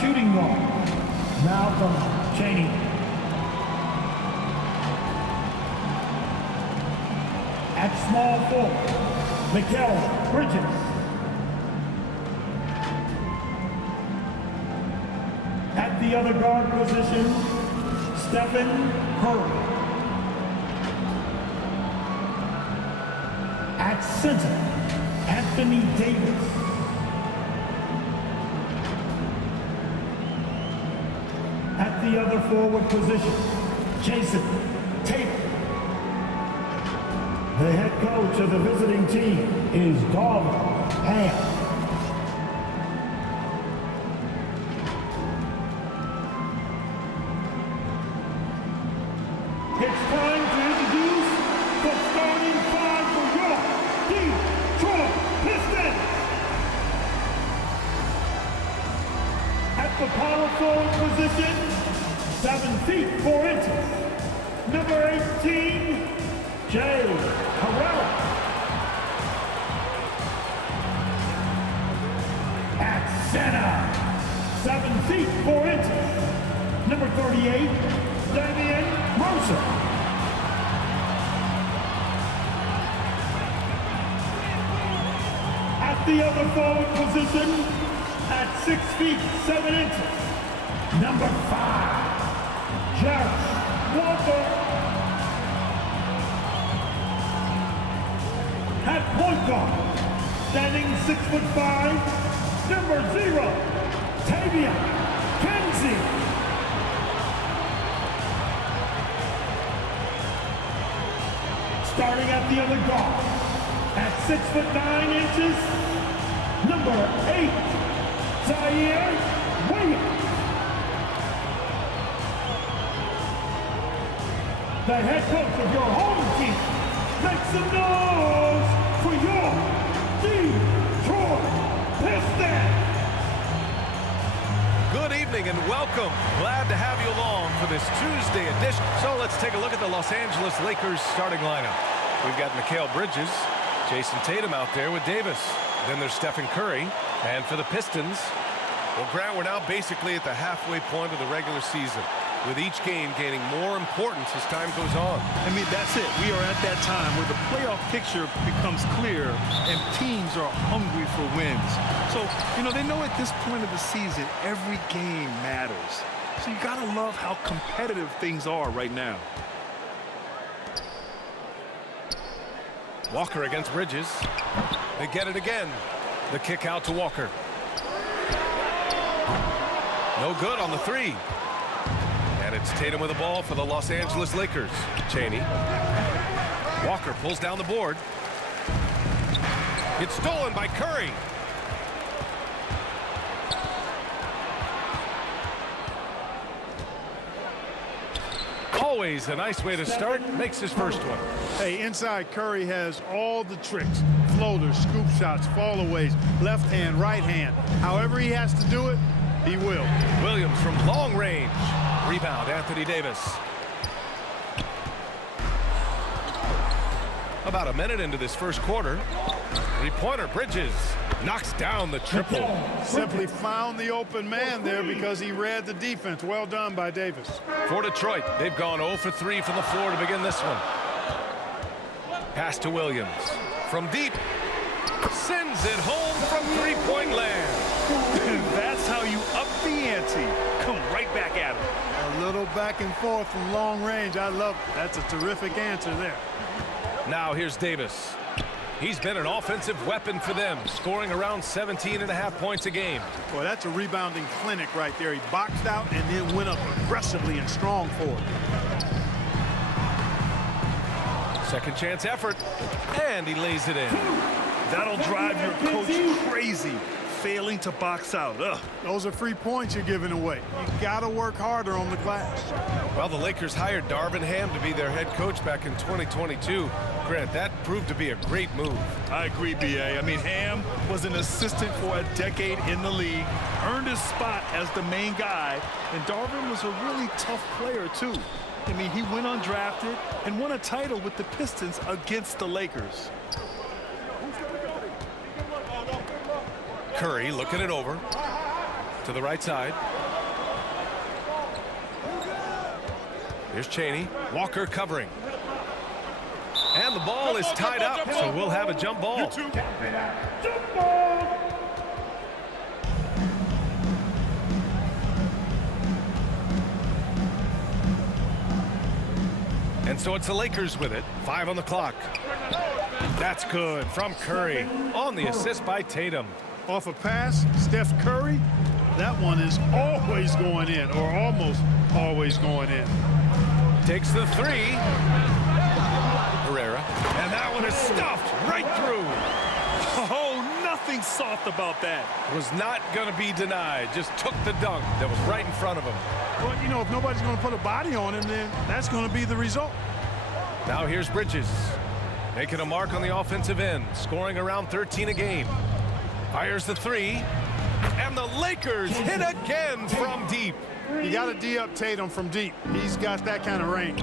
shooting guard, Malcolm Cheney. At small forward, Mikal Bridges. At the other guard position, Stephen Curry. At center, Anthony Davis. At the other forward position, Jason Tatum. The head coach of the visiting team is Darvin Ham. It's time to introduce the starting five for your Detroit Pistons. At the power forward position, 7 feet 4 inches, number 18, Jay Herrera. At center, 7 feet 4 inches, number 38, Damian Mercer. At the other forward position, at 6 feet 7 inches, number 5, Jarrett Walker. At point guard, standing 6'5", number 0, Tavian Kenzie. Starting at the other guard, at 6'9" inches, number 8, Zaire Williams. The head coach of your home team, make some noise for your Detroit Pistons. Good evening and welcome. Glad to have you along for this Tuesday edition. So let's take a look at the Los Angeles Lakers starting lineup. We've got Mikal Bridges, Jason Tatum out there with Davis. Then there's Stephen Curry. And for the Pistons, well, Grant, we're now basically at the halfway point of the regular season, with each game gaining more importance as time goes on. I mean, that's it. We are at that time where the playoff picture becomes clear and teams are hungry for wins. So, you know, they know at this point of the season, every game matters. So you got to love how competitive things are right now. Walker against Bridges. They get it again. The kick out to Walker. No good on the three. And it's Tatum with the ball for the Los Angeles Lakers. Cheney. Walker pulls down the board. It's stolen by Curry. Always a nice way to start. Makes his first one. Hey, inside Curry has all the tricks. Floaters, scoop shots, fallaways, left hand, right hand. However he has to do it, he will. Williams from long range. Rebound, Anthony Davis. About a minute into this first quarter. Three-pointer, Bridges knocks down the triple. Simply found the open man there because he read the defense. Well done by Davis. For Detroit, they've gone 0 for 3 from the floor to begin this one. Pass to Williams. From deep. Sends it home from three-point land. That's how you up the ante. Come right back at him. A little back and forth from long range. I love it. That's a terrific answer there. Now here's Davis. He's been an offensive weapon for them, scoring around 17.5 points a game. Boy, that's a rebounding clinic right there. He boxed out and then went up aggressively and strong for it. Second chance effort, and he lays it in. That'll drive your coach crazy, failing to box out. Ugh. Those are free points you're giving away. You got to work harder on the glass. Well, the Lakers hired Darvin Ham to be their head coach back in 2022. Grant, that proved to be a great move. I agree, B.A. I mean, Ham was an assistant for a decade in the league, earned his spot as the main guy, and Darvin was a really tough player, too. I mean, he went undrafted and won a title with the Pistons against the Lakers. Curry looking it over to the right side. Here's Cheney. Walker covering. And the ball is tied up, so we'll have a jump ball. Jump ball. And so it's the Lakers with it. 5 on the clock. That's good from Curry on the assist by Tatum. Off a pass, Steph Curry, that one is always going in, or almost always going in. Takes the 3. Herrera. And that one is stuffed right through. Oh, nothing soft about that. Was not going to be denied. Just took the dunk that was right in front of him. Well, you know, if nobody's going to put a body on him, then that's going to be the result. Now here's Bridges. Making a mark on the offensive end. Scoring around 13 a game. Fires the 3. And the Lakers hit again from deep. You got to D-up Tatum from deep. He's got that kind of range.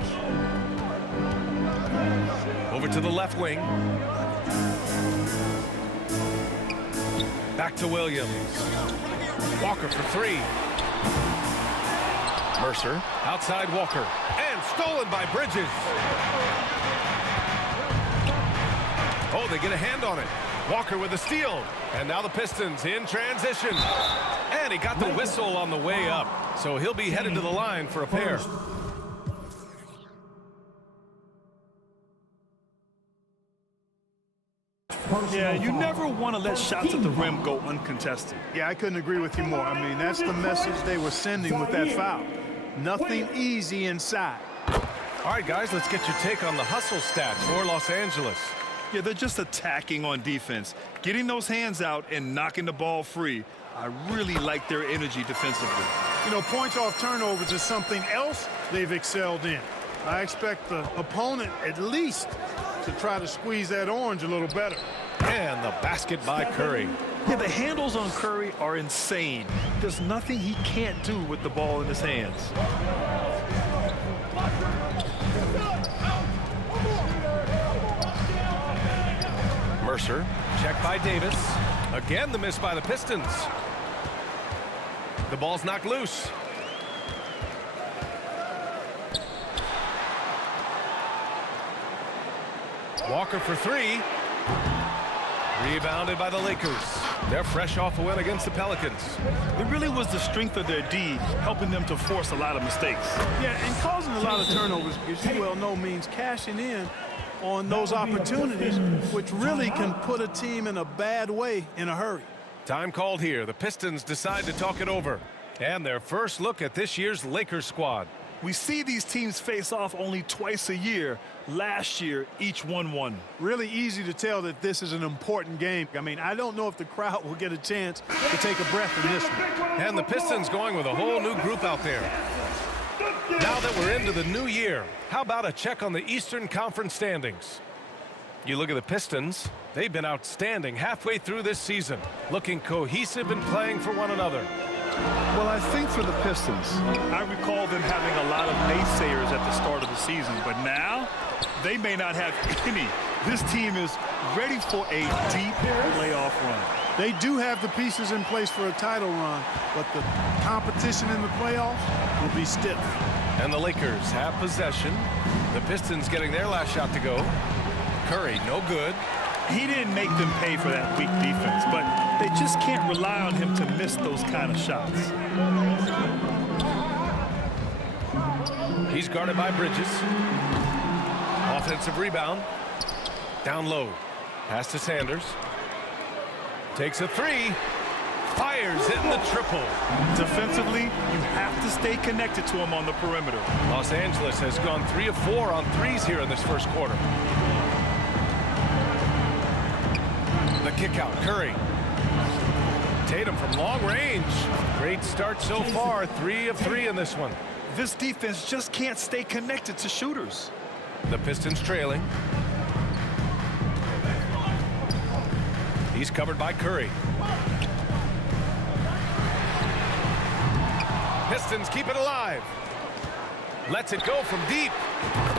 Over to the left wing. Back to Williams. Walker for 3. Mercer. Outside Walker. And stolen by Bridges. Oh, they get a hand on it. Walker with a steal. And now the Pistons in transition. And he got the whistle on the way up. So he'll be headed to the line for a pair. Yeah, you never want to let shots at the rim go uncontested. Yeah, I couldn't agree with you more. I mean, that's the message they were sending with that foul. Nothing easy inside. All right, guys, let's get your take on the hustle stats for Los Angeles. Yeah, they're just attacking on defense. Getting those hands out and knocking the ball free. I really like their energy defensively. You know, points off turnovers is something else they've excelled in. I expect the opponent at least to try to squeeze that orange a little better. And the basket by Curry. Yeah, the handles on Curry are insane. There's nothing he can't do with the ball in his hands. Mercer, checked by Davis. Again, the miss by the Pistons. The ball's knocked loose. Walker for 3. Rebounded by the Lakers. They're fresh off a win against the Pelicans. It really was the strength of their D helping them to force a lot of mistakes. Yeah, and causing a lot of turnovers, as you well know, means cashing in on those opportunities, which really can put a team in a bad way in a hurry. Time called here. The Pistons decide to talk it over. And their first look at this year's Lakers squad. We see these teams face off only twice a year. Last year, each won. Really easy to tell that this is an important game. I mean, I don't know if the crowd will get a chance to take a breath in this one. And the Pistons going with a whole new group out there. Now that we're into the new year, how about a check on the Eastern Conference standings? You look at the Pistons, they've been outstanding halfway through this season, looking cohesive and playing for one another. Well, I think for the Pistons, I recall them having a lot of naysayers at the start of the season, but now they may not have any. This team is ready for a deep playoff run. They do have the pieces in place for a title run, but the competition in the playoffs will be stiff. And the Lakers have possession. The Pistons getting their last shot to go. Curry, no good. He didn't make them pay for that weak defense, but they just can't rely on him to miss those kind of shots. He's guarded by Bridges. Offensive rebound. Down low. Pass to Sanders. Takes a 3. Fires hitting the triple. Defensively, you have to stay connected to him on the perimeter. Los Angeles has gone 3 of 4 on threes here in this first quarter. The kick out, Curry. Tatum from long range. Great start so far, 3 of 3 in this one. This defense just can't stay connected to shooters. The Pistons trailing. He's covered by Curry. Pistons keep it alive. Lets it go from deep.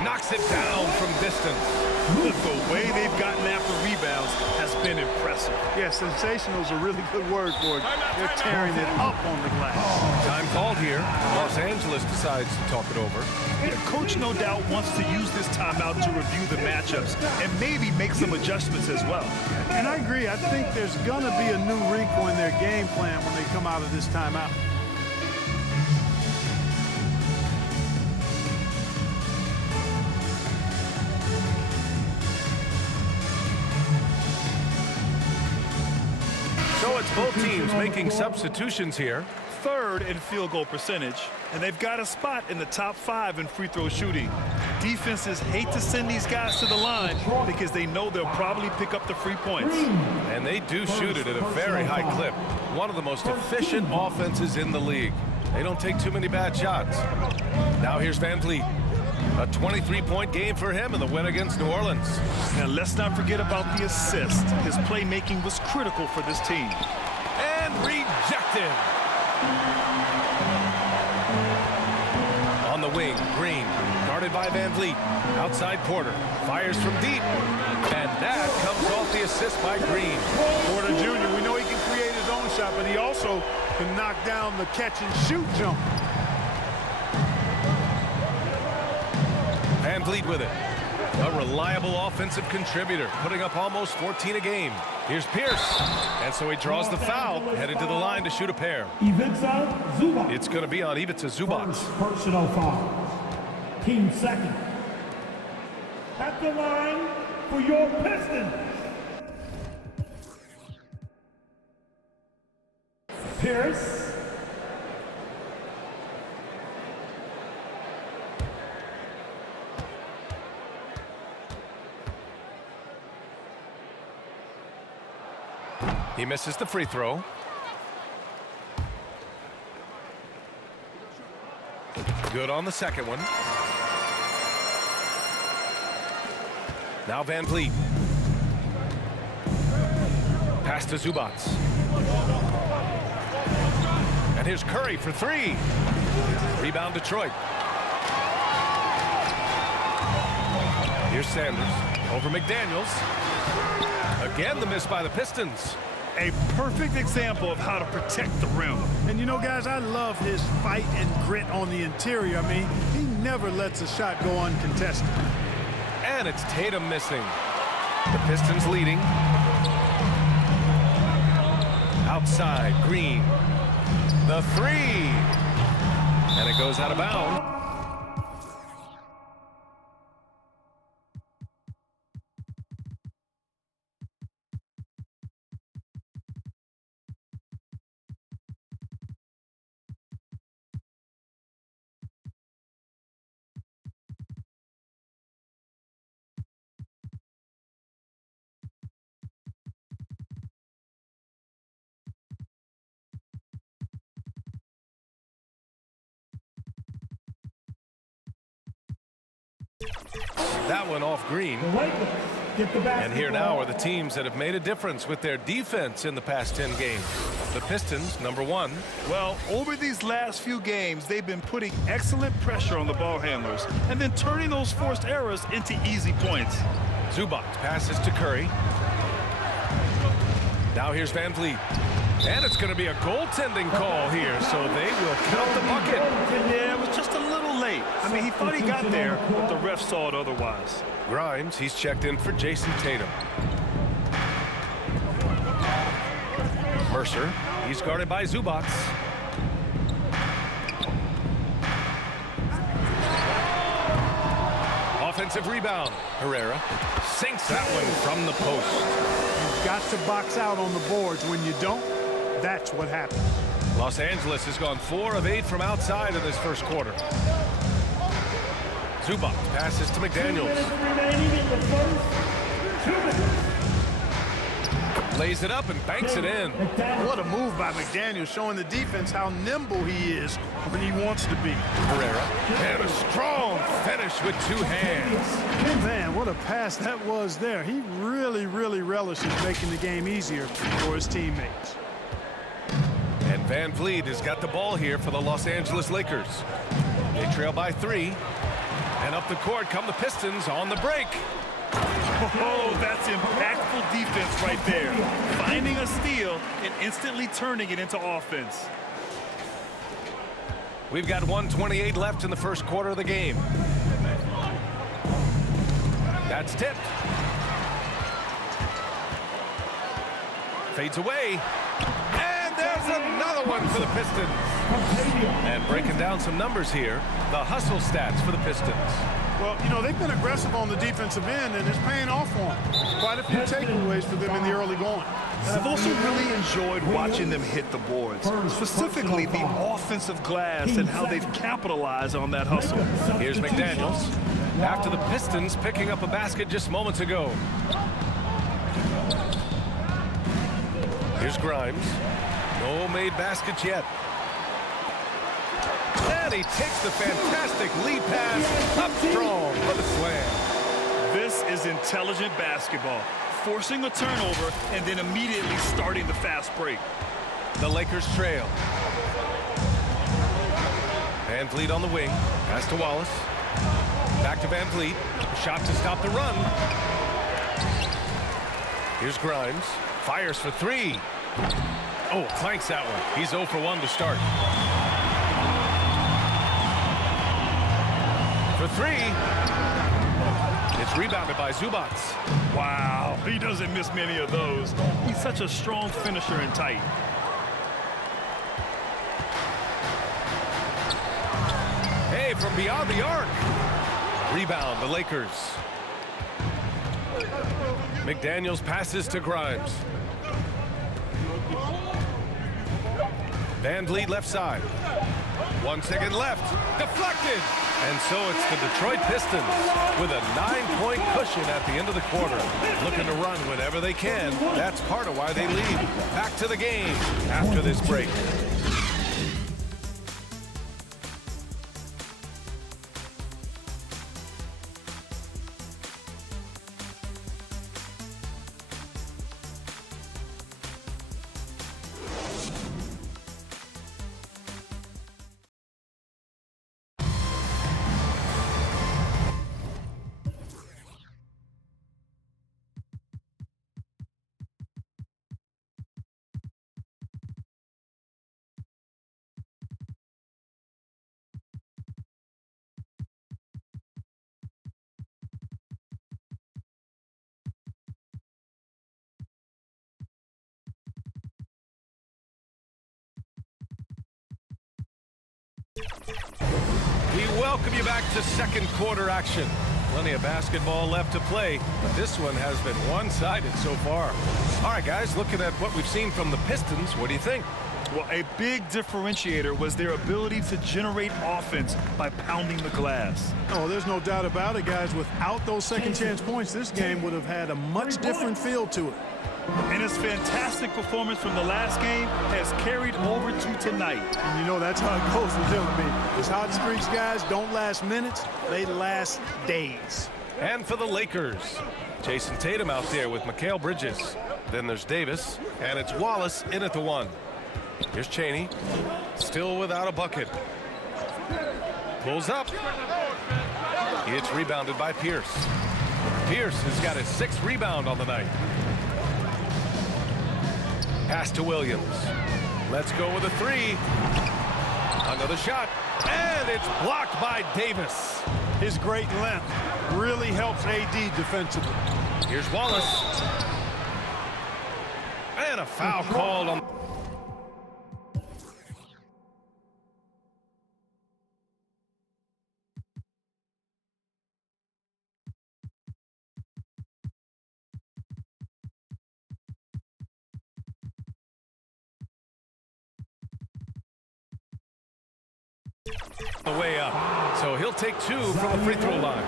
Knocks it down from distance. The way they've gotten after rebounds has been impressive. Yeah, sensational is a really good word for it. They're tearing it up on the glass. Time called here. Los Angeles decides to talk it over. Their coach no doubt wants to use this timeout to review the matchups and maybe make some adjustments as well. And I agree. I think there's going to be a new wrinkle in their game plan when they come out of this timeout. So it's both teams making substitutions here. Third in field goal percentage, and they've got a spot in the top 5 in free throw shooting. Defenses hate to send these guys to the line because they know they'll probably pick up the free points. And they do shoot it at a very high clip. One of the most efficient offenses in the league. They don't take too many bad shots. Now here's Van Vliet. A 23-point game for him in the win against New Orleans. And let's not forget about the assist. His playmaking was critical for this team. And rejected. On the wing, Green, guarded by Van Vliet. Outside Porter, fires from deep. And that comes off the assist by Green. Porter Jr., we know he can create his own shot, but he also can knock down the catch-and-shoot jump. Van Vliet with it. A reliable offensive contributor, putting up almost 14 a game. Here's Pierce. And so he draws the foul, headed to the line to shoot a pair. Ivica Zubac. It's going to be on Ivica Zubac. Personal foul. Team second. At the line for your Pistons. Pierce. He misses the free throw. Good on the second one. Now Van Vliet. Pass to Zubac. And here's Curry for 3. Rebound Detroit. Here's Sanders over McDaniels. Again, the miss by the Pistons. A perfect example of how to protect the rim. And you know, guys, I love his fight and grit on the interior. I mean, he never lets a shot go uncontested. And it's Tatum missing. The Pistons leading. Outside, Green. The 3. And it goes out of bounds. That one off Green. And here now are the teams that have made a difference with their defense in the past 10 games. The Pistons, number 1. Well, over these last few games, they've been putting excellent pressure on the ball handlers and then turning those forced errors into easy points. Zubac passes to Curry. Now here's Van Vliet. And it's going to be a goaltending call here, so they will count the bucket. Yeah, it was just a little late. I mean, he thought he got there, but the ref saw it otherwise. Grimes, he's checked in for Jason Tatum. Mercer, he's guarded by Zubac. Offensive rebound. Herrera sinks that one from the post. You've got to box out on the boards. When you don't, that's what happens. Los Angeles has gone 4 of 8 from outside in this first quarter. Zubac passes to McDaniels. Lays it up and banks it in. What a move by McDaniels, showing the defense how nimble he is when he wants to be. Herrera, and a strong finish with 2 hands. Man, what a pass that was there. He really relishes making the game easier for his teammates. And Van Vliet has got the ball here for the Los Angeles Lakers. They trail by 3. And up the court come the Pistons on the break. Oh, that's impactful defense right there. Finding a steal and instantly turning it into offense. We've got 1:28 left in the first quarter of the game. That's tipped. Fades away. And there's another one for the Pistons. And breaking down some numbers here, the hustle stats for the Pistons. Well, you know, they've been aggressive on the defensive end, and it's paying off for them. Quite a few takeaways for them in the early going. And I've also really enjoyed watching them hit the boards, specifically the offensive glass and how they've capitalized on that hustle. Here's McDaniels after the Pistons picking up a basket just moments ago. Here's Grimes. No made baskets yet. And he takes the fantastic lead pass up strong for the slam. This is intelligent basketball, forcing a turnover and then immediately starting the fast break. The Lakers trail. Van Vliet on the wing. Pass to Wallace. Back to Van Vliet. Shot to stop the run. Here's Grimes. Fires for three. Oh, clanks that one. He's 0 for 1 to start. For three. It's rebounded by Zubac. Wow, he doesn't miss many of those. He's such a strong finisher and tight. Hey, from beyond the arc. Rebound, the Lakers. McDaniels passes to Grimes. Van Vliet left side. 1 second left. Deflected. And so it's the Detroit Pistons with a 9-point cushion at the end of the quarter. Looking to run whenever they can. That's part of why they lead. Back to the game after this break. We welcome you back to second quarter action. Plenty of basketball left to play, but this one has been one-sided so far. All right, guys, looking at what we've seen from the Pistons, what do you think? Well, a big differentiator was their ability to generate offense by pounding the glass. Oh, there's no doubt about it, guys. Without those second chance points, this game would have had a much different feel to it. And his fantastic performance from the last game has carried over to tonight. And you know, that's how it goes with him. I mean, those hot streaks, guys, don't last minutes. They last days. And for the Lakers, Jason Tatum out there with Mikal Bridges. Then there's Davis, and it's Wallace in at the 1. Here's Chaney, still without a bucket. Pulls up. It's rebounded by Pierce. Pierce has got his 6th rebound on the night. Pass to Williams. Let's go with a 3. Another shot. And it's blocked by Davis. His great length really helps AD defensively. Here's Wallace. And a foul called on. The way up. So he'll take 2 from the free throw line.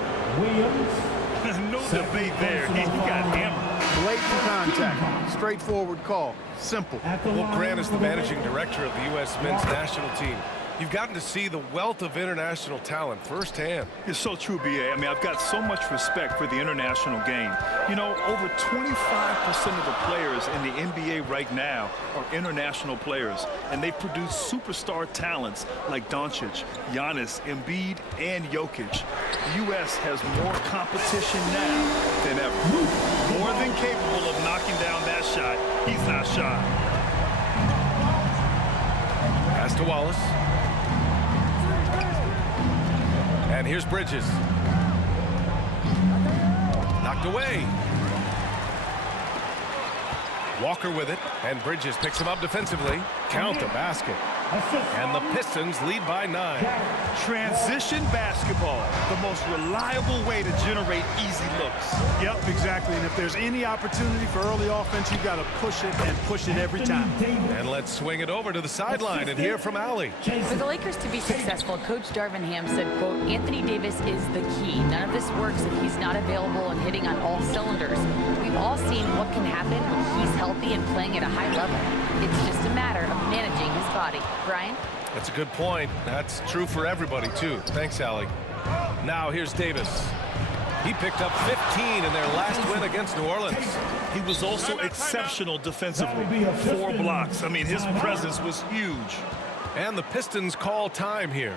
No debate there. He got hammered. Blatant contact. Straightforward call. Simple. Will Grant is the managing director of the U.S. men's national team. You've gotten to see the wealth of international talent firsthand. It's so true, B.A. I mean, I've got so much respect for the international game. You know, over 25% of the players in the NBA right now are international players, and they produce superstar talents like Doncic, Giannis, Embiid, and Jokic. The U.S. has more competition now than ever. More than capable of knocking down that shot. He's not shy. Pass to Wallace. And here's Bridges. Knocked away. Walker with it, and Bridges picks him up defensively. Count the basket. And the Pistons lead by 9. Transition basketball, the most reliable way to generate easy looks. Yep, exactly. And if there's any opportunity for early offense, you've got to push it and push it every time. And let's swing it over to the sideline and hear from Allie. For the Lakers to be successful, Coach Darvin Ham said, quote, Anthony Davis is the key. None of this works if he's not available and hitting on all cylinders. We've all seen what can happen when he's healthy and playing at a high level. It's just a matter of managing his body. Brian? That's a good point. That's true for everybody, too. Thanks, Allie. Now here's Davis. He picked up 15 in their last win against New Orleans. He was also exceptional defensively. 4 blocks. I mean, his presence was huge. And the Pistons call time here.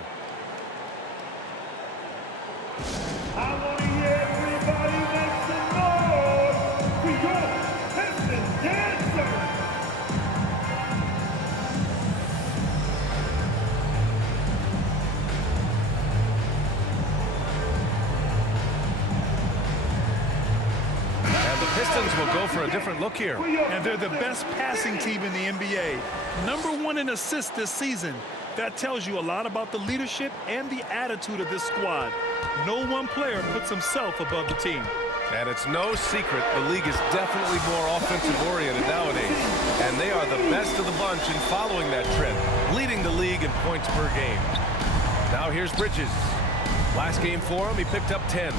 I want to hear everybody make some noise for your Pistons dancers. And the Pistons will go for a different look here. And they're the best passing team in the NBA. #1 in assists this season. That tells you a lot about the leadership and the attitude of this squad. No one player puts himself above the team. And it's no secret the league is definitely more offensive-oriented nowadays. And they are the best of the bunch in following that trend, leading the league in points per game. Now here's Bridges. Last game for him, he picked up 10.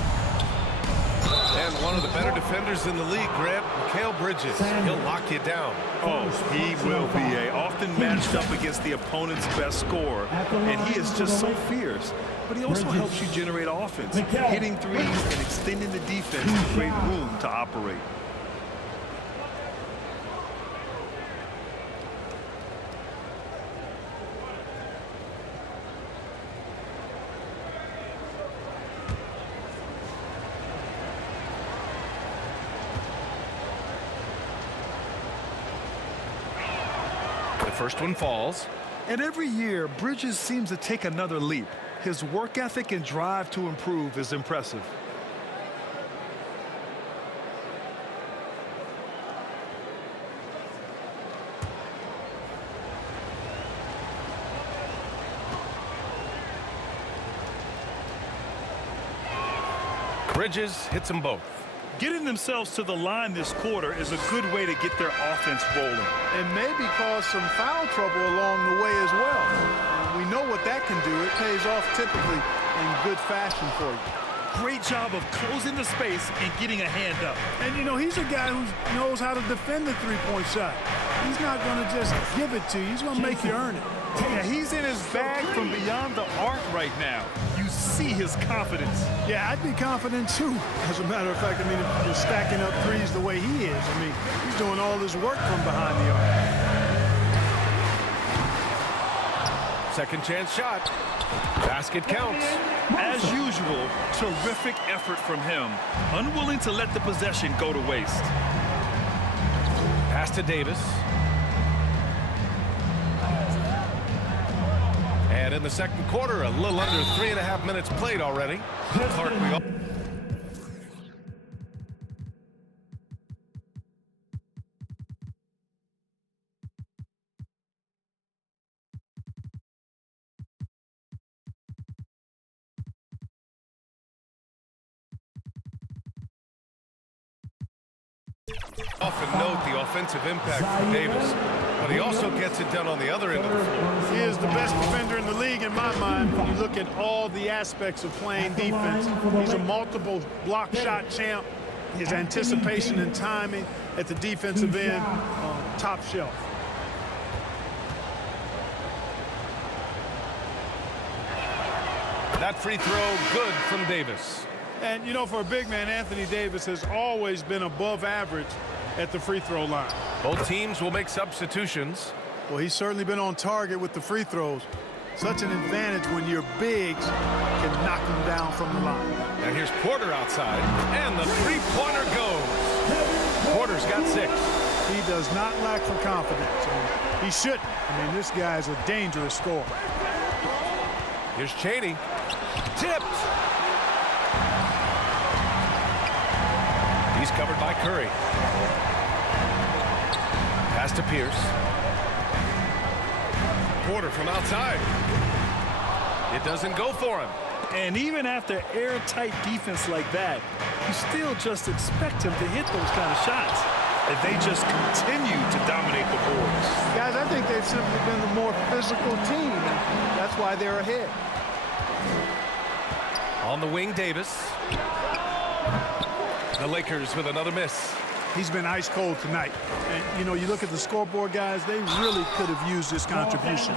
And one of the better defenders in the league, Grant, Mikal Bridges. He'll lock you down. Oh, he will be often matched up against the opponent's best scorer. And he is just so fierce. But he also helps you generate offense, hitting threes and extending the defense to create room to operate. The first one falls. And every year, Bridges seems to take another leap. His work ethic and drive to improve is impressive. Bridges hits them both. Getting themselves to the line this quarter is a good way to get their offense rolling. And maybe cause some foul trouble along the way as well. We know what that can do. It pays off typically in good fashion for you. Great job of closing the space and getting a hand up. And, you know, he's a guy who knows how to defend the three-point shot. He's not going to just give it to you. He's going to make you earn it. Yeah, he's in his bag from beyond the arc right now. You see his confidence. Yeah, I'd be confident, too. As a matter of fact, I mean, if you're stacking up threes the way he is, I mean, he's doing all this work from behind the arc. Second chance shot. Basket counts. As usual, terrific effort from him. Unwilling to let the possession go to waste. Pass to Davis. And in the second quarter, a little under 3.5 minutes played already. Clark, often note the offensive impact for Davis, but he also gets it done on the other end of the floor. He is the best defender in the league in my mind when you look at all the aspects of playing defense. He's a multiple block shot champ. His anticipation and timing at the defensive end, top shelf. That free throw good from Davis. And, you know, for a big man, Anthony Davis has always been above average at the free throw line. Both teams will make substitutions. Well, he's certainly been on target with the free throws. Such an advantage when your bigs can knock them down from the line. Now here's Porter outside, and the three-pointer goes. Porter's got 6. He does not lack for confidence. And he shouldn't. I mean, this guy's a dangerous scorer. Here's Chaney. Tipped. He's covered by Curry. Pass to Pierce. Porter from outside. It doesn't go for him. And even after airtight defense like that, you still just expect him to hit those kind of shots. And they just continue to dominate the boards. Guys, I think they've simply been the more physical team. And that's why they're ahead. On the wing, Davis. The Lakers with another miss. He's been ice cold tonight. And, you know, you look at the scoreboard, guys, they really could have used this contribution.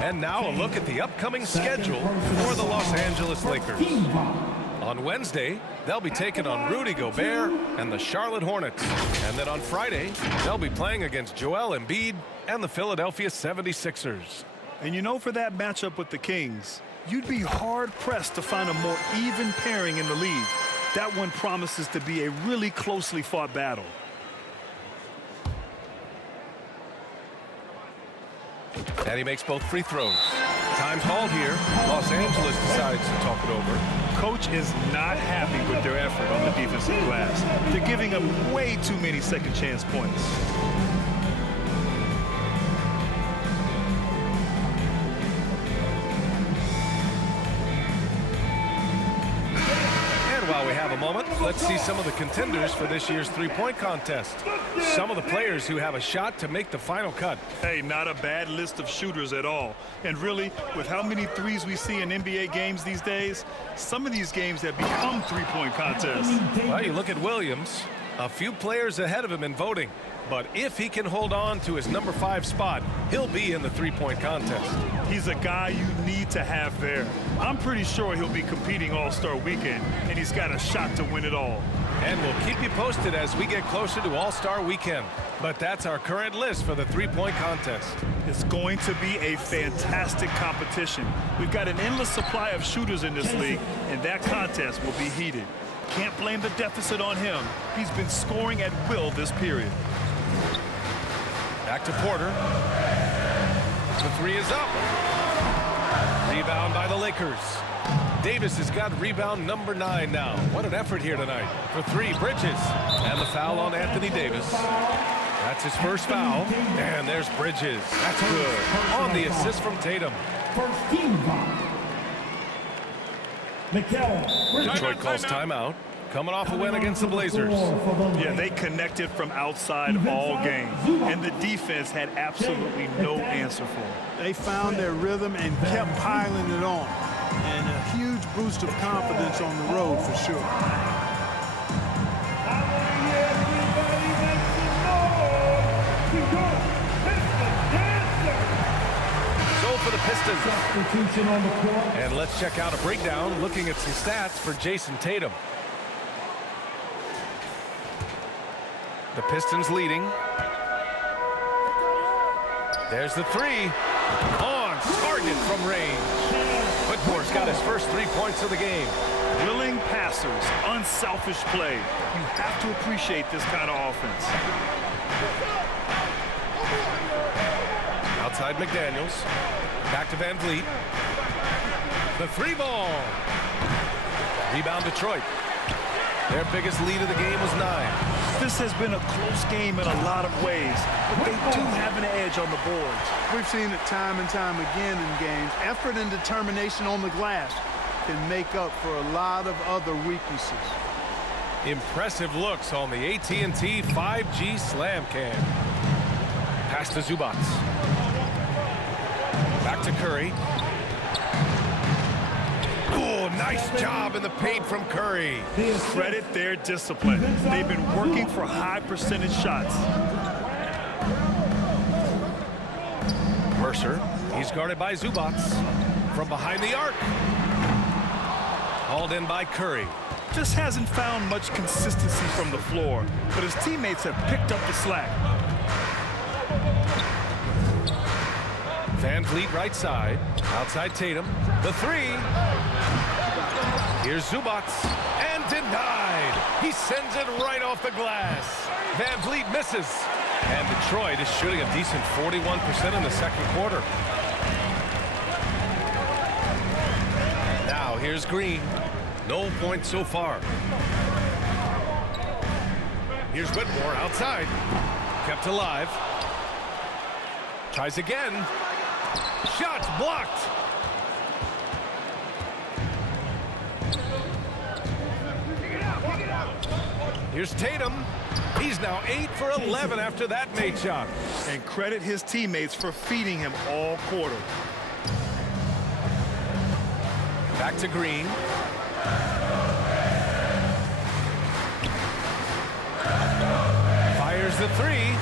And now a look at the upcoming schedule for the Los Angeles Lakers. On Wednesday, they'll be taking on Rudy Gobert and the Charlotte Hornets. And then on Friday, they'll be playing against Joel Embiid and the Philadelphia 76ers. And you know, for that matchup with the Kings, you'd be hard-pressed to find a more even pairing in the league. That one promises to be a really closely fought battle. And he makes both free throws. Time's called here. Los Angeles decides to talk it over. Coach is not happy with their effort on the defensive glass. They're giving up way too many second chance points. While we have a moment, let's see some of the contenders for this year's three-point contest. Some of the players who have a shot to make the final cut. Hey, not a bad list of shooters at all. And really, with how many threes we see in NBA games these days, some of these games have become three-point contests. Well, you look at Williams, a few players ahead of him in voting. But if he can hold on to his number 5 spot, he'll be in the three-point contest. He's a guy you need to have there. I'm pretty sure he'll be competing All-Star Weekend, and he's got a shot to win it all. And we'll keep you posted as we get closer to All-Star Weekend. But that's our current list for the three-point contest. It's going to be a fantastic competition. We've got an endless supply of shooters in this league, and that contest will be heated. Can't blame the deficit on him. He's been scoring at will this period. Back to Porter. The three is up. Rebound by the Lakers. Davis has got rebound number 9 now. What an effort here tonight. For 3, Bridges. And the foul on Anthony Davis. That's his first foul. And there's Bridges. That's good. On the assist from Tatum. First team foul. Detroit calls timeout. Coming off a win against the Blazers. Yeah, they connected from outside all game. And the defense had absolutely no answer for them. They found their rhythm and kept piling it on. And a huge boost of confidence on the road for sure. So for the Pistons. Substitution on the court. And let's check out a breakdown looking at some stats for Jason Tatum. The Pistons leading. There's the 3. On target from range. Whitmore's got his first 3 points of the game. Willing passers, unselfish play. You have to appreciate this kind of offense. Outside McDaniels. Back to Van Vliet. The 3 ball. Rebound Detroit. Their biggest lead of the game was 9. This has been a close game in a lot of ways, but they do have an edge on the boards. We've seen it time and time again in games. Effort and determination on the glass can make up for a lot of other weaknesses. Impressive looks on the AT&T 5G Slam Cam. Pass to Zubac. Back to Curry. Oh, nice job in the paint from Curry. Credit their discipline. They've been working for high percentage shots. Mercer, he's guarded by Zubac. from behind the arc. Hauled in by Curry. Just hasn't found much consistency from the floor, but his teammates have picked up the slack. Van Vliet right side. Outside Tatum. The three. Here's Zubac. And denied. He sends it right off the glass. Van Vliet misses. And Detroit is shooting a decent 41% in the second quarter. Now here's Green. No points so far. Here's Whitmore outside. Kept alive. Tries again. Shots blocked. Here's Tatum. He's now 8 for 11 after that made shot. And credit his teammates for feeding him all quarter. Back to Green. Fires the three.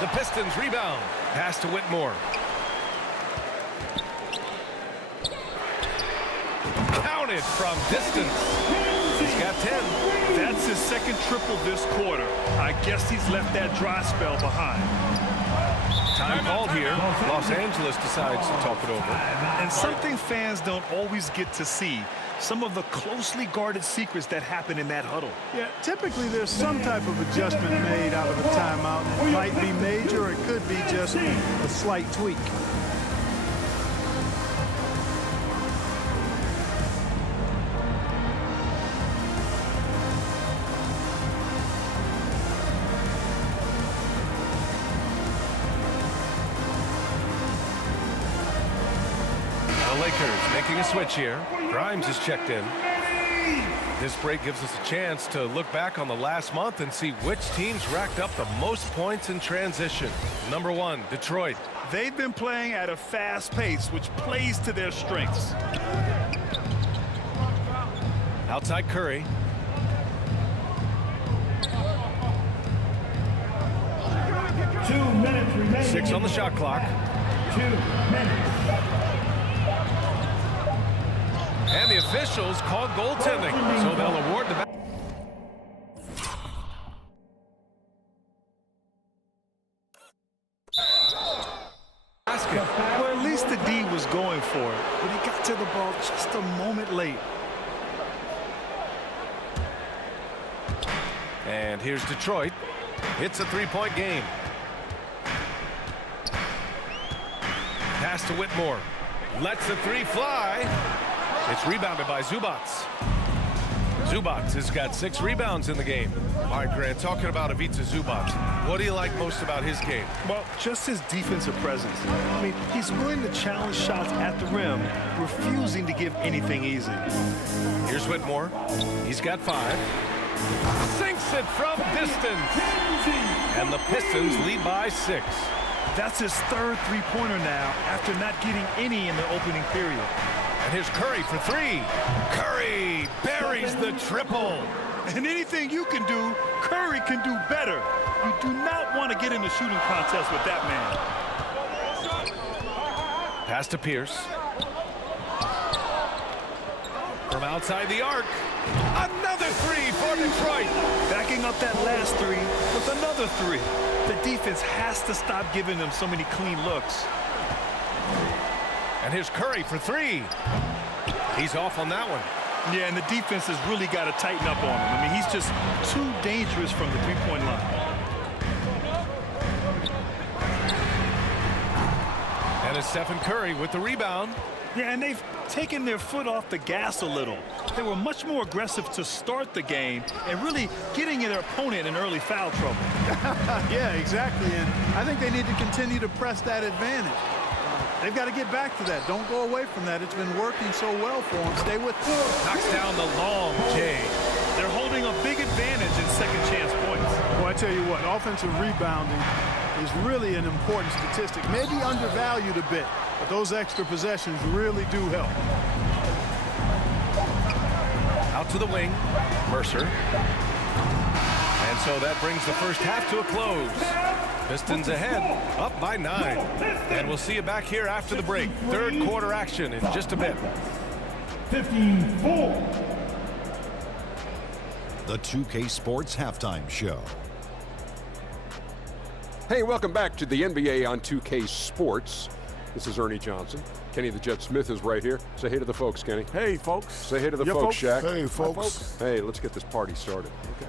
The Pistons rebound. Pass to Whitmore. Counted from distance. He's got 10. That's his second triple this quarter. I guess he's left that dry spell behind. Time called here. Los Angeles decides to talk it over. And something fans don't always get to see. Some of the closely guarded secrets that happen in that huddle. Yeah, typically there's some type of adjustment made out of a timeout. It might be major, or it could be just a slight tweak. The Lakers making a switch here. Grimes is checked in. This break gives us a chance to look back on the last month and see which teams racked up the most points in transition. Number 1, Detroit. They've been playing at a fast pace, which plays to their strengths. Outside Curry. Minutes remaining. 6 on the shot clock. 2 minutes. And the officials called goaltending, so they'll award the basket. Well, at least the D was going for it, but he got to the ball just a moment late. And here's Detroit. It's a three-point game. Pass to Whitmore. Lets the three fly. It's rebounded by Zubac. Zubac has got 6 rebounds in the game. All right, Grant, talking about Ivica Zubac, what do you like most about his game? Well, just his defensive presence. I mean, he's willing to challenge shots at the rim, refusing to give anything easy. Here's Whitmore. He's got 5. Sinks it from distance. And the Pistons lead by 6. That's his third three-pointer now after not getting any in the opening period. And here's Curry for 3. Curry buries the triple. And anything you can do, Curry can do better. You do not want to get in a shooting contest with that man. Pass to Pierce. From outside the arc. Another 3 for Detroit. Backing up that last 3 with another 3. The defense has to stop giving them so many clean looks. And here's Curry for 3. He's off on that one. Yeah, and the defense has really got to tighten up on him. I mean, he's just too dangerous from the three-point line. And it's Stephen Curry with the rebound. Yeah, and they've taken their foot off the gas a little. They were much more aggressive to start the game and really getting their opponent in early foul trouble. Yeah, exactly. And I think they need to continue to press that advantage. They've got to get back to that. Don't go away from that. It's been working so well for them. Stay with it. Knocks down the long J. They're holding a big advantage in second chance points. Well, I tell you what, offensive rebounding is really an important statistic. Maybe undervalued a bit, but those extra possessions really do help. Out to the wing, Mercer. And so that brings the first half to a close. Pistons ahead, up by 9. And we'll see you back here after the break. Third quarter action in just a bit. 54. The 2K Sports Halftime Show. Hey, welcome back to the NBA on 2K Sports. This is Ernie Johnson. Kenny the Jet Smith is right here. Say hey to the folks, Kenny. Hey, folks. Say hey to the folks, Shaq. Hey, folks. Hi, folks. Hey, let's get this party started. Okay.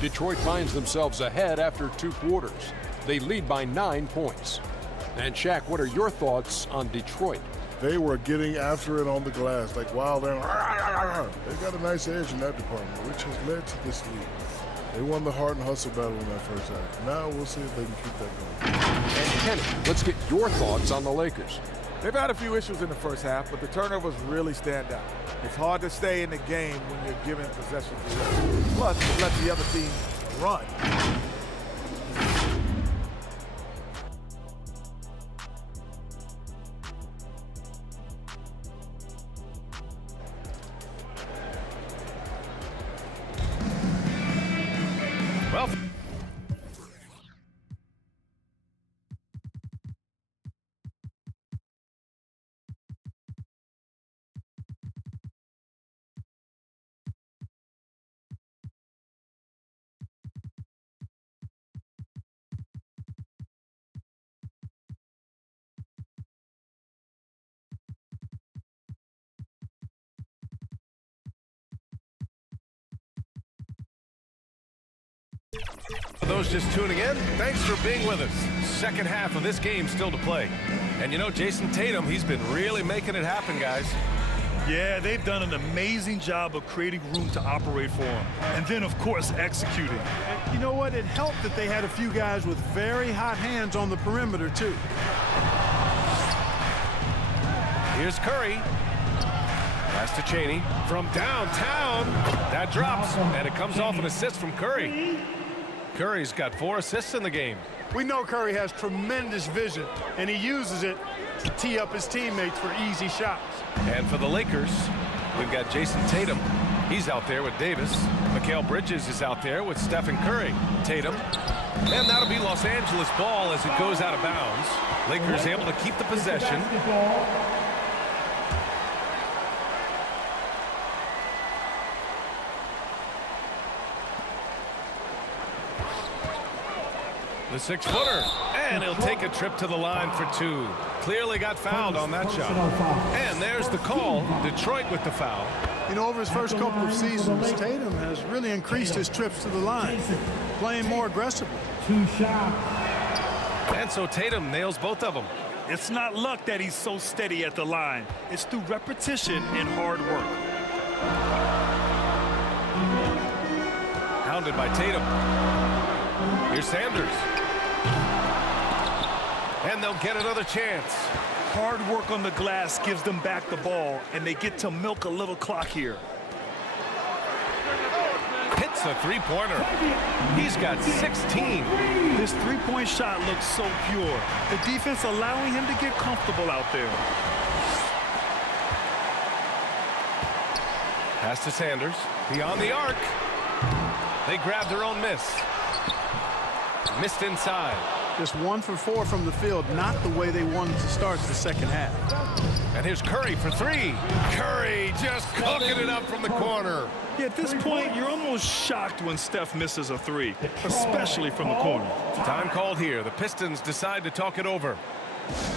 Detroit finds themselves ahead after 2 quarters. They lead by 9 points. And Shaq, what are your thoughts on Detroit? They were getting after it on the glass, like wild. They got a nice edge in that department, which has led to this lead. They won the heart and hustle battle in that first half. Now we'll see if they can keep that going. And Kenny, let's get your thoughts on the Lakers. They've had a few issues in the first half, but the turnovers really stand out. It's hard to stay in the game when you're giving possession away. Plus, it lets the other team run. Well, for those just tuning in, thanks for being with us. Second half of this game still to play. And you know, Jason Tatum, he's been really making it happen, guys. Yeah, they've done an amazing job of creating room to operate for him. And then, of course, executing. And you know what? It helped that they had a few guys with very hot hands on the perimeter, too. Here's Curry. Pass to Chaney from downtown. That drops, and it comes off an assist from Curry. Curry's got 4 assists in the game. We know Curry has tremendous vision, and he uses it to tee up his teammates for easy shots. And for the Lakers, we've got Jason Tatum. He's out there with Davis. Mikal Bridges is out there with Stephen Curry. Tatum. And that'll be Los Angeles ball as it goes out of bounds. Lakers able to keep the possession. The 6-footer, and he'll take a trip to the line for 2. Clearly got fouled on that shot. And there's the call. Detroit with the foul. You know, over his first couple of seasons, Tatum has really increased his trips to the line, playing more aggressively. 2 shots. And so Tatum nails both of them. It's not luck that he's so steady at the line. It's through repetition and hard work. Hounded by Tatum. Here's Sanders. And they'll get another chance. Hard work on the glass gives them back the ball, and they get to milk a little clock here. Hits a 3-pointer. He's got 16. This 3-point shot looks so pure. The defense allowing him to get comfortable out there. Pass to Sanders. Beyond the arc. They grab their own miss. Missed inside. Just 1 for 4 from the field, not the way they wanted to start the second half. And here's Curry for 3. Curry just cooking it up from the corner. Yeah, at this point, you're almost shocked when Steph misses a 3, especially from the corner. Time called here. The Pistons decide to talk it over.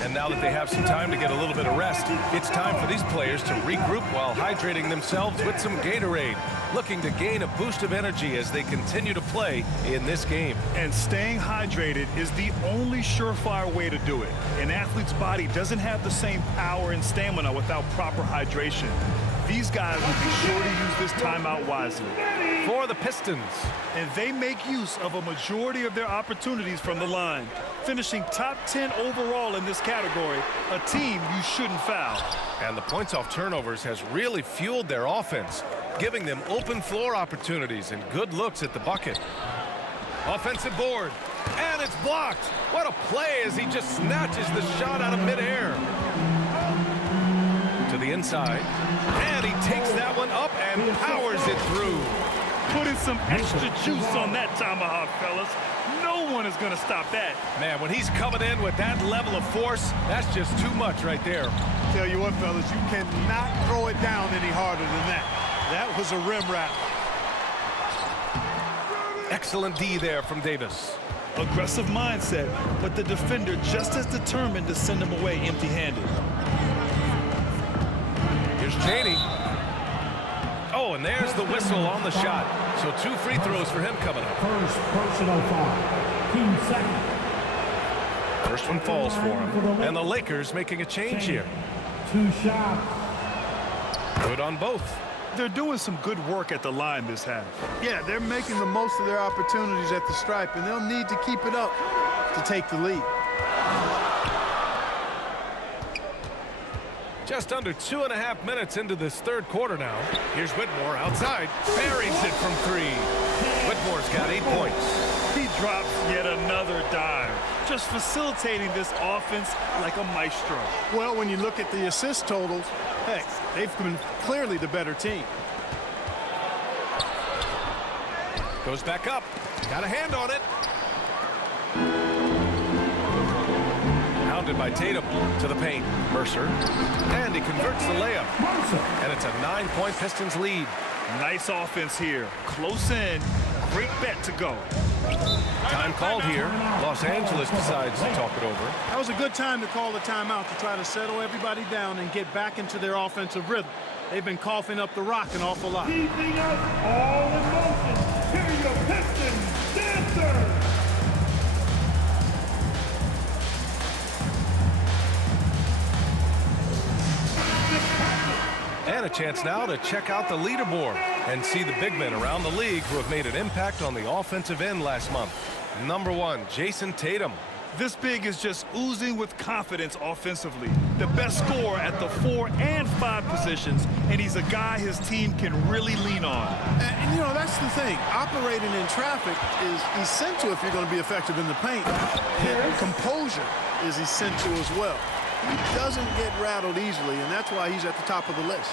And now that they have some time to get a little bit of rest, it's time for these players to regroup while hydrating themselves with some Gatorade, looking to gain a boost of energy as they continue to play in this game. And staying hydrated is the only surefire way to do it. An athlete's body doesn't have the same power and stamina without proper hydration. These guys will be sure to use this timeout wisely. For the Pistons. And they make use of a majority of their opportunities from the line, finishing top 10 overall in this category, a team you shouldn't foul. And the points off turnovers has really fueled their offense, giving them open floor opportunities and good looks at the bucket. Offensive board, and it's blocked. What a play as he just snatches the shot out of midair. To the inside, and he takes that one up and powers it through. Putting some extra juice on that tomahawk, fellas. No one is going to stop that. Man, when he's coming in with that level of force, that's just too much right there. Tell you what, fellas, you cannot throw it down any harder than that. That was a rim wrap. Excellent D there from Davis. Aggressive mindset, but the defender just as determined to send him away empty-handed. Here's Chaney. Oh, and there's the whistle on the shot. So 2 free throws for him coming up. First personal foul. Team second. First one falls for him. And the Lakers making a change here. 2 shots. Good on both. They're doing some good work at the line this half. Yeah, they're making the most of their opportunities at the stripe, and they'll need to keep it up to take the lead. Just under 2.5 minutes into this third quarter now. Here's Whitmore outside. Buries it from 3. Whitmore's got 8 points. He drops yet another dime, just facilitating this offense like a maestro. Well, when you look at the assist totals, heck, they've been clearly the better team. Goes back up. Got a hand on it. Hounded by Tatum to the paint. Mercer. And he converts the layup. And it's a 9-point Pistons lead. Nice offense here. Close in. Great bet to go. Time called here. Los Angeles decides to talk it over. That was a good time to call the timeout to try to settle everybody down and get back into their offensive rhythm. They've been coughing up the rock an awful lot. Keeping us all in motion. Here are your Pistons dancers. And a chance now to check out the leaderboard and see the big men around the league who have made an impact on the offensive end last month. Number 1, Jason Tatum. This big is just oozing with confidence offensively. The best scorer at the 4 and 5 positions, and he's a guy his team can really lean on. And you know, that's the thing. Operating in traffic is essential if you're going to be effective in the paint. And composure is essential as well. He doesn't get rattled easily, and that's why he's at the top of the list.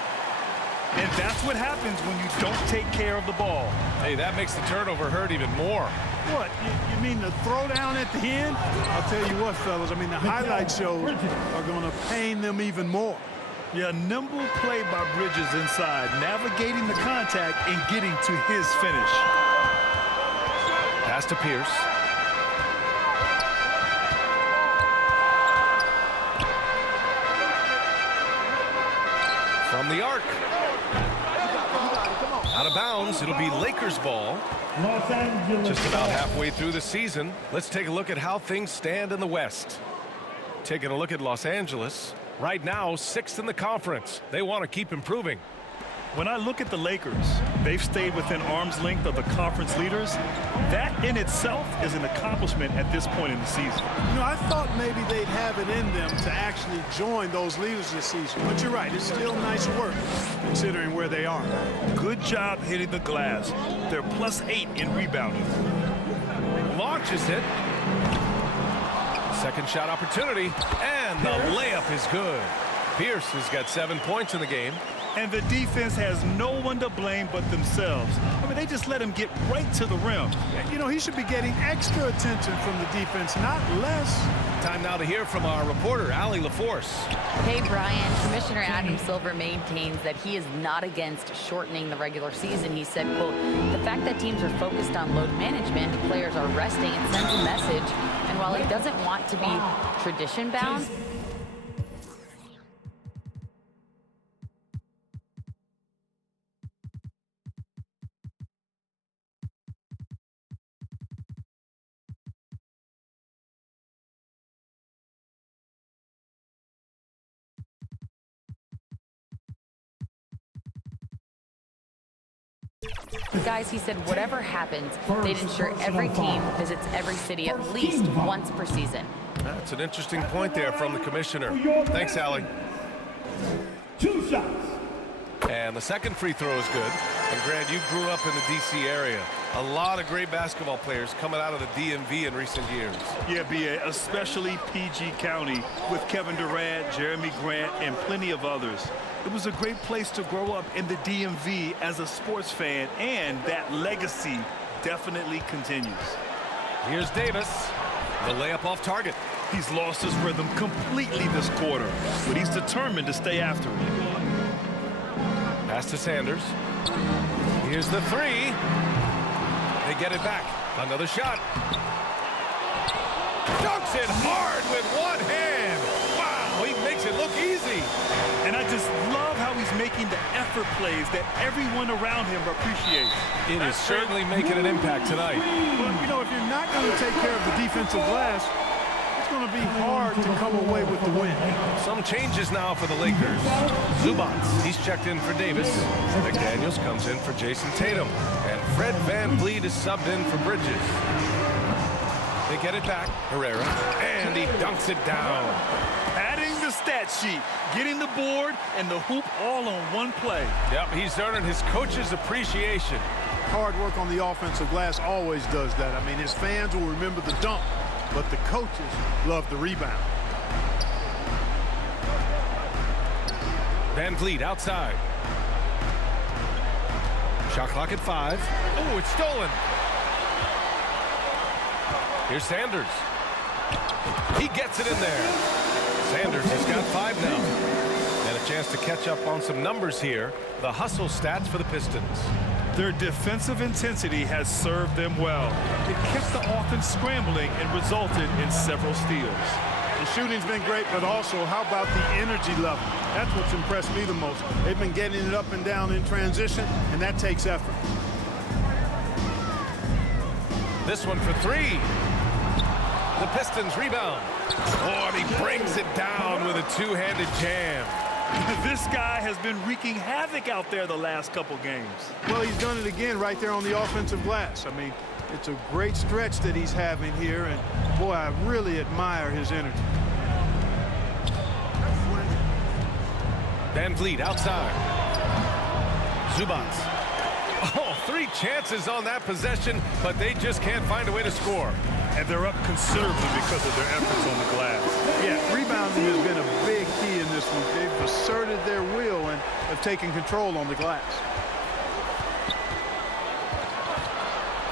And that's what happens when you don't take care of the ball. Hey, that makes the turnover hurt even more. What, you mean the throwdown at the end? I'll tell you what, fellas, I mean, the highlight shows are going to pain them even more. Yeah, nimble play by Bridges inside, navigating the contact and getting to his finish. Pass to Pierce. From the arc. Out of bounds. It'll be Lakers ball. Los Angeles. Just about halfway through the season. Let's take a look at how things stand in the West. Taking a look at Los Angeles. Right now, 6th in the conference. They want to keep improving. When I look at the Lakers, they've stayed within arm's length of the conference leaders. That in itself is an accomplishment at this point in the season. You know, I thought maybe they'd have it in them to actually join those leaders this season. But you're right, it's still nice work considering where they are. Good job hitting the glass. They're +8 in rebounding. Launches it. Second shot opportunity. And the layup is good. Pierce has got 7 points in the game. And the defense has no one to blame but themselves. I mean, they just let him get right to the rim. You know, he should be getting extra attention from the defense, not less. Time now to hear from our reporter, Allie LaForce. Hey, Brian. Commissioner Adam Silver maintains that he is not against shortening the regular season. He said, quote, the fact that teams are focused on load management, players are resting, it sends a message. And while he doesn't want to be tradition-bound, guys, he said whatever happens, they'd ensure every team visits every city at least once per season. That's an interesting point there from the commissioner. Thanks, Allie. 2 shots. And the second free throw is good. And Grant, you grew up in the D.C. area. A lot of great basketball players coming out of the DMV in recent years. Yeah, B.A., especially PG County with Kevin Durant, Jeremy Grant, and plenty of others. It was a great place to grow up in the DMV as a sports fan, and that legacy definitely continues. Here's Davis. The layup off target. He's lost his rhythm completely this quarter, but he's determined to stay after it. Pass to Sanders. Here's the three. They get it back. Another shot. Dunks it hard with one hand. Wow, he makes it look easy. And I just love how he's making the effort plays that everyone around him appreciates. It is certainly making an impact tonight. But, you know, if you're not going to take care of the defensive glass, it's going to be hard to come away with the win. Some changes now for the Lakers. Zubats, he's checked in for Davis. McDaniels comes in for Jason Tatum. And Fred VanVleet is subbed in for Bridges. They get it back. Herrera. And he dunks it down. Adding the stat sheet, getting the board, and the hoop all on one play. Yep, he's earning his coach's appreciation. Hard work on the offensive glass always does that. I mean, his fans will remember the dunk, but the coaches love the rebound. VanVleet outside. Shot clock at 5. Oh, it's stolen. Here's Sanders. He gets it in there. Sanders has got 5 now. And a chance to catch up on some numbers here. The hustle stats for the Pistons. Their defensive intensity has served them well. It kept the offense scrambling and resulted in several steals. The shooting's been great, but also how about the energy level? That's what's impressed me the most. They've been getting it up and down in transition, and that takes effort. This one for 3. The Pistons rebound. Oh, and he brings it down with a two-handed jam. This guy has been wreaking havoc out there the last couple games. Well, he's done it again right there on the offensive glass. I mean, it's a great stretch that he's having here, and boy, I really admire his energy. VanVleet outside. Zubats. Oh, 3 chances on that possession, but they just can't find a way to score. And they're up considerably because of their efforts on the glass. Yeah, rebounding has been a big key in this one. They've asserted their will and have taken control on the glass.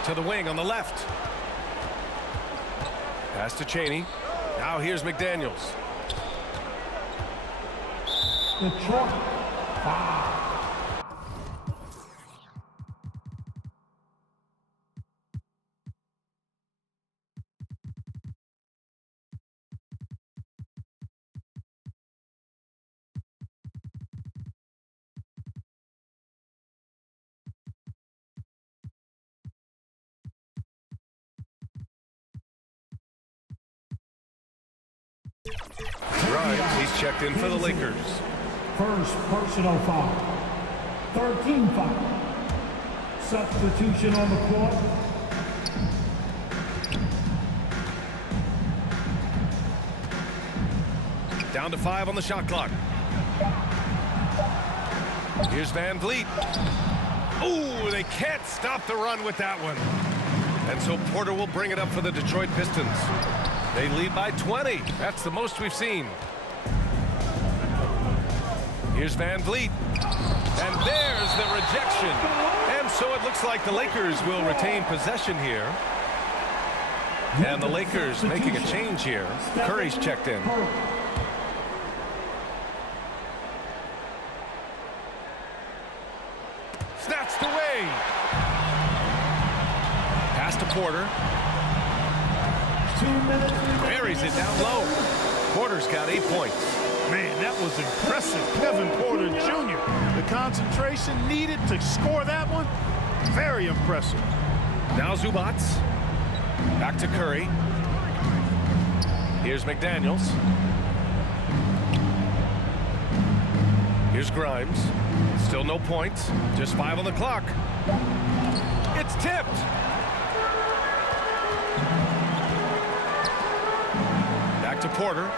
To the wing on the left. Pass to Chaney. Now here's McDaniels. Detroit, 5. Grimes, he's checked in for the Lakers. First personal foul. 13 foul. Substitution on the court. Down to 5 on the shot clock. Here's VanVleet. Ooh, they can't stop the run with that one. And so Porter will bring it up for the Detroit Pistons. They lead by 20. That's the most we've seen. Here's VanVleet. And there's the rejection. And so it looks like the Lakers will retain possession here. And the Lakers making a change here. Curry's checked in. Snatched away. Pass to Porter. 2 minutes. Buries it down low. Porter's got 8 points. Man, that was impressive. Kevin Porter Jr. The concentration needed to score that one. Very impressive. Now Zubats. Back to Curry. Here's McDaniels. Here's Grimes. Still no points. Just 5 on the clock. It's tipped. Back to Porter.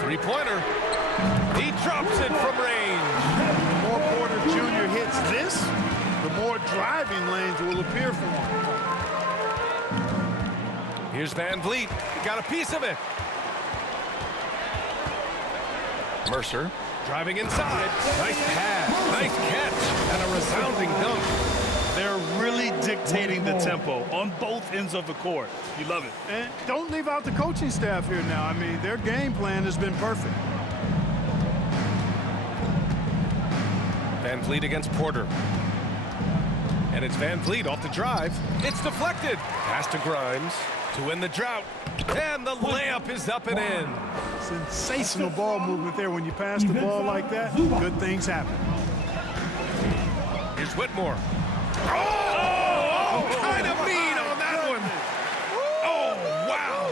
3-pointer. He drops it from range. The more Porter Jr. hits this, the more driving lanes will appear for him. Here's VanVleet. He got a piece of it. Mercer driving inside. Nice pass. Nice catch. And a resounding dunk. They're really dictating the tempo on both ends of the court. You love it. And don't leave out the coaching staff here now. I mean, their game plan has been perfect. Van Vliet against Porter. And it's Van Vliet off the drive. It's deflected. Pass to Grimes to win the drought. And the layup is up and in. Sensational ball movement there. When you pass the ball like that, good things happen. Here's Whitmore. Oh, kind of mean on that one. Oh, wow.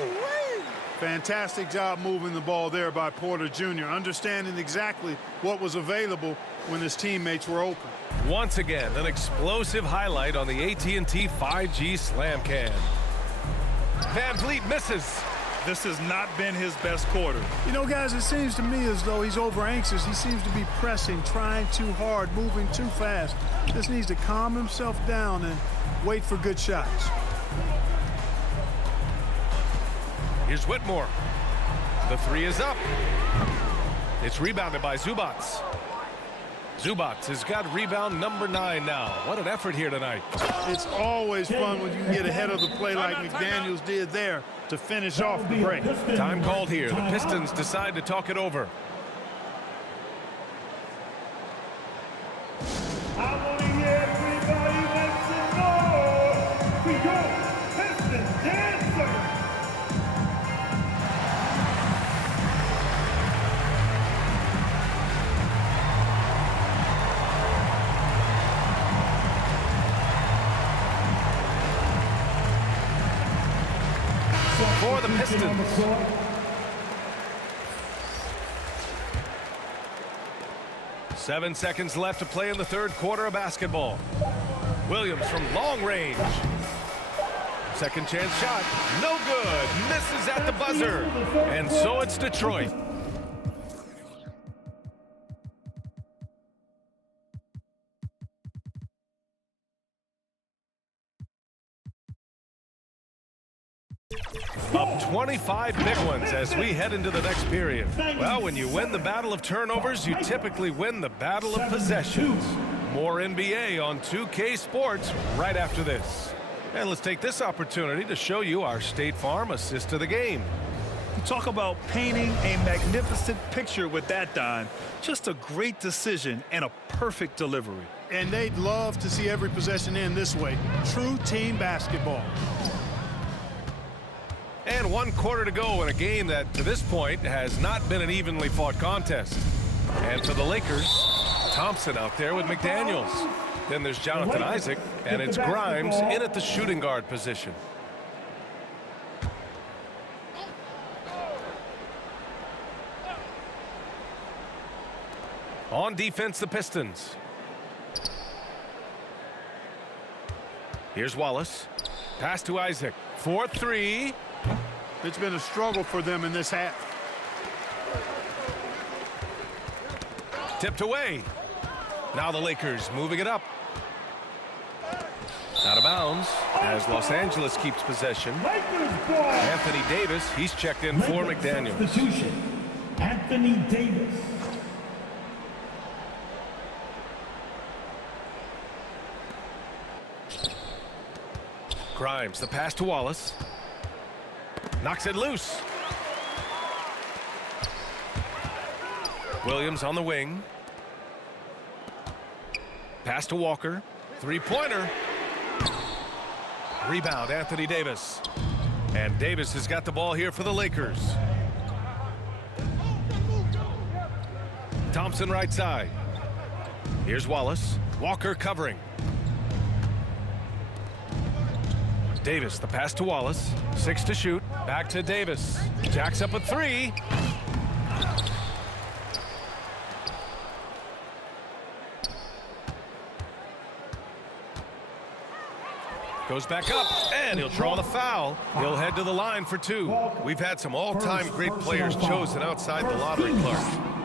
Fantastic job moving the ball there by Porter Jr., understanding exactly what was available when his teammates were open. Once again, an explosive highlight on the AT&T 5G Slam Can. Van Vliet misses. This has not been his best quarter. You know, guys, it seems to me as though he's over anxious. He seems to be pressing, trying too hard, moving too fast. Just needs to calm himself down and wait for good shots. Here's Whitmore. The three is up. It's rebounded by Zubats. Zubats has got rebound number 9 now. What an effort here tonight. It's always fun when you can get ahead of the play like McDaniels did there to finish off the break. Time called here. The Pistons decide to talk it over. I want to hear everybody make some noise for your Pistons dancers. For the Pistons. Seven seconds left to play in the third quarter of basketball. Williams from long range. Second chance shot. No good. Misses at the buzzer. And so it's Detroit. Up 25 big ones as we head into the next period. Well, when you win the battle of turnovers, you typically win the battle of possessions. More NBA on 2K Sports right after this. And let's take this opportunity to show you our State Farm assist to the game. Talk about painting a magnificent picture with that, Don. Just a great decision and a perfect delivery. And they'd love to see every possession end this way. True team basketball. And 1 quarter to go in a game that, to this point, has not been an evenly fought contest. And for the Lakers, Thompson out there with McDaniels. Then there's Jonathan Isaac, and it's Grimes in at the shooting guard position. On defense, the Pistons. Here's Wallace. Pass to Isaac. 4-3. It's been a struggle for them in this half. Tipped away. Now the Lakers moving it up. Out of bounds as Los Angeles keeps possession. Anthony Davis, he's checked in for McDaniels. Substitution, Anthony Davis. Grimes, the pass to Wallace. Knocks it loose. Williams on the wing. Pass to Walker. Three-pointer. Rebound, Anthony Davis. And Davis has got the ball here for the Lakers. Thompson right side. Here's Wallace. Walker covering. Davis, the pass to Wallace. 6 to shoot. Back to Davis. Jacks up a 3. Goes back up, and he'll draw the foul. He'll head to the line for 2. We've had some all-time great players chosen outside the lottery, Clark.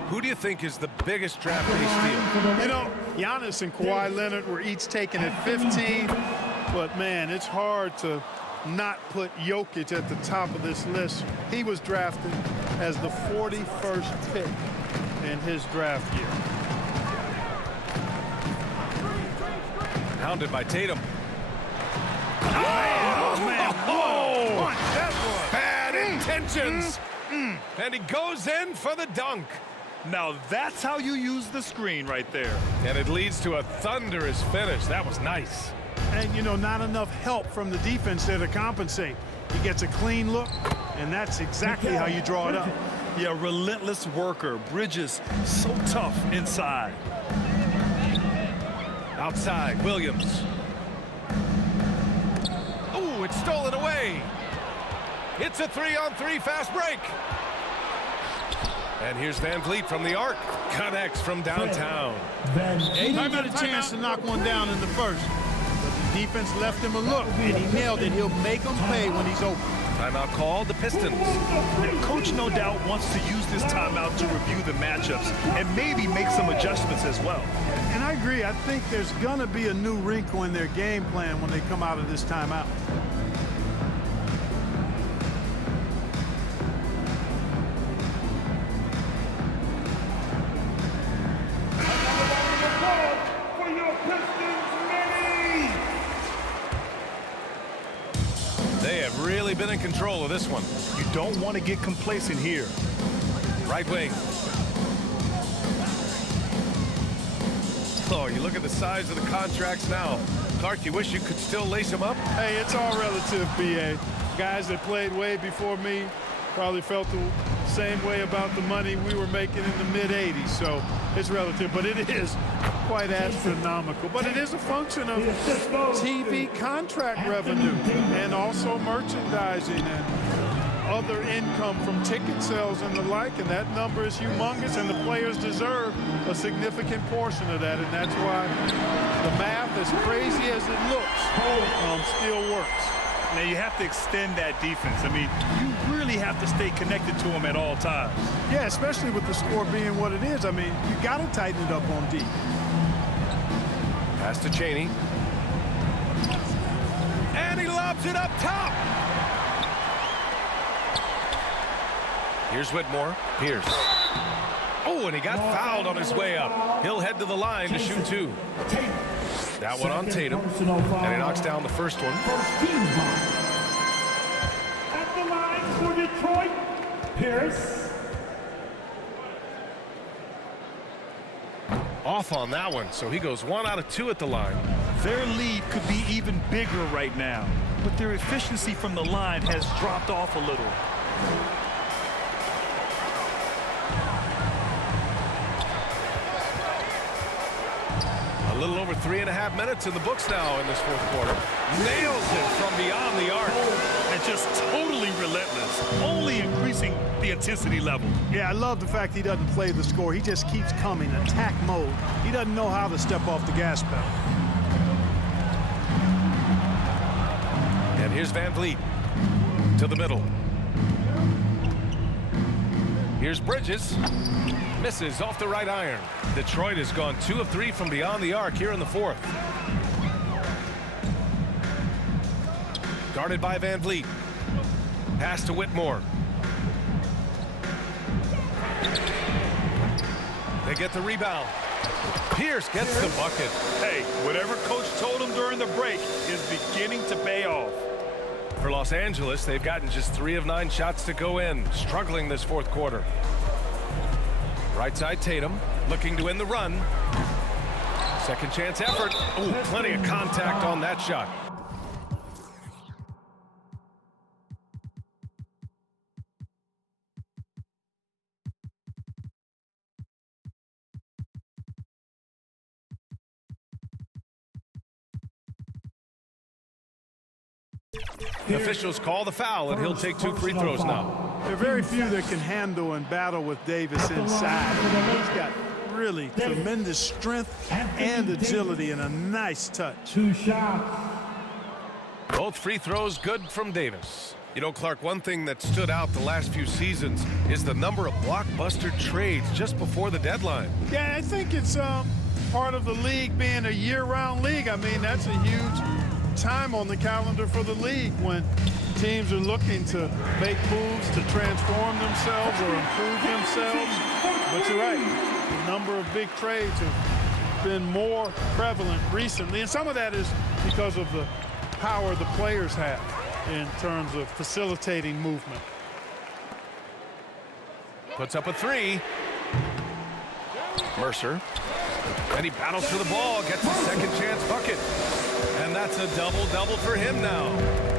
Who do you think is the biggest draft day steal? You know, Giannis and Kawhi Leonard were each taken at 15, but man, it's hard to not put Jokic at the top of this list. He was drafted as the 41st pick in his draft year. Pounded by Tatum. Oh, man. Whoa. Punch, that was. Bad intentions. And he goes in for the dunk. Now that's how you use the screen right there. And it leads to a thunderous finish. That was nice. And, you know, not enough help from the defense there to compensate. He gets a clean look, and that's exactly how you draw it up. Yeah, relentless worker. Bridges, so tough inside. Outside, Williams. Ooh, it's stolen away. It's a 3-on-3 fast break. And here's Van Vliet from the arc. Connects from downtown. He had a chance to knock one down in the first. But the defense left him a look, and he nailed it. He'll make them pay when he's open. Timeout called, the Pistons. And coach no doubt wants to use this timeout to review the matchups and maybe make some adjustments as well. And I agree. I think there's going to be a new wrinkle in their game plan when they come out of this timeout. For your Pistons, many. They have really been in control of this one. You don't want to get complacent here. Right wing. Oh, you look at the size of the contracts now. Clark, you wish you could still lace them up? Hey, it's all relative, B.A. Guys that played way before me probably felt the same way about the money we were making in the mid-'80s, so it's relative, but it is quite astronomical. But it is a function of TV contract revenue and also merchandising and other income from ticket sales and the like, and that number is humongous, and the players deserve a significant portion of that, and that's why the math, as crazy as it looks, still works. Now you have to extend that defense. I mean, you really have to stay connected to them at all times. Yeah, especially with the score being what it is. I mean, you got to tighten it up on D. Pass to Chaney. And he lobs it up top. Here's Whitmore. Pierce. Oh, and he got fouled on his way up. He'll head to the line to shoot two. That one on Tatum. And he knocks down the first one. At the line for Detroit, Pierce. Off on that one, so he goes 1 out of 2 at the line. Their lead could be even bigger right now, but their efficiency from the line has dropped off a little. A little over 3.5 minutes in the books now in this fourth quarter. Nails it from beyond the arc. And just totally relentless, only increasing the intensity level. Yeah, I love the fact he doesn't play the score. He just keeps coming, attack mode. He doesn't know how to step off the gas pedal. And here's Van Vliet to the middle. Here's Bridges. Misses off the right iron. Detroit has gone 2 of 3 from beyond the arc here in the fourth. Guarded by Van Vliet. Pass to Whitmore. They get the rebound. Pierce gets the bucket. Hey, whatever coach told him during the break is beginning to pay off. For Los Angeles, they've gotten just 3 of 9 shots to go in, struggling this fourth quarter. Right side Tatum, looking to win the run. Second chance effort. Oh, plenty of contact on that shot. Officials call the foul, and he'll take 2 free throws now. There are very few that can handle and battle with Davis inside. He's got really tremendous strength and agility and a nice touch. 2 shots. Both free throws good from Davis. You know, Clark, one thing that stood out the last few seasons is the number of blockbuster trades just before the deadline. Yeah, I think it's part of the league being a year-round league. I mean, that's a huge time on the calendar for the league when teams are looking to make moves to transform themselves or improve themselves. But you're right, the number of big trades have been more prevalent recently, and some of that is because of the power the players have in terms of facilitating movement. Puts up a three. Mercer. And he battles for the ball, gets a second chance bucket. And that's a double-double for him now.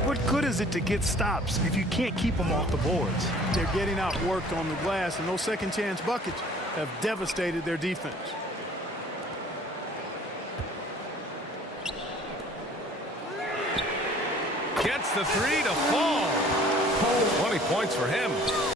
What good is it to get stops if you can't keep them off the boards? They're getting outworked on the glass, and those second chance buckets have devastated their defense. Gets the three to fall. 20 points for him.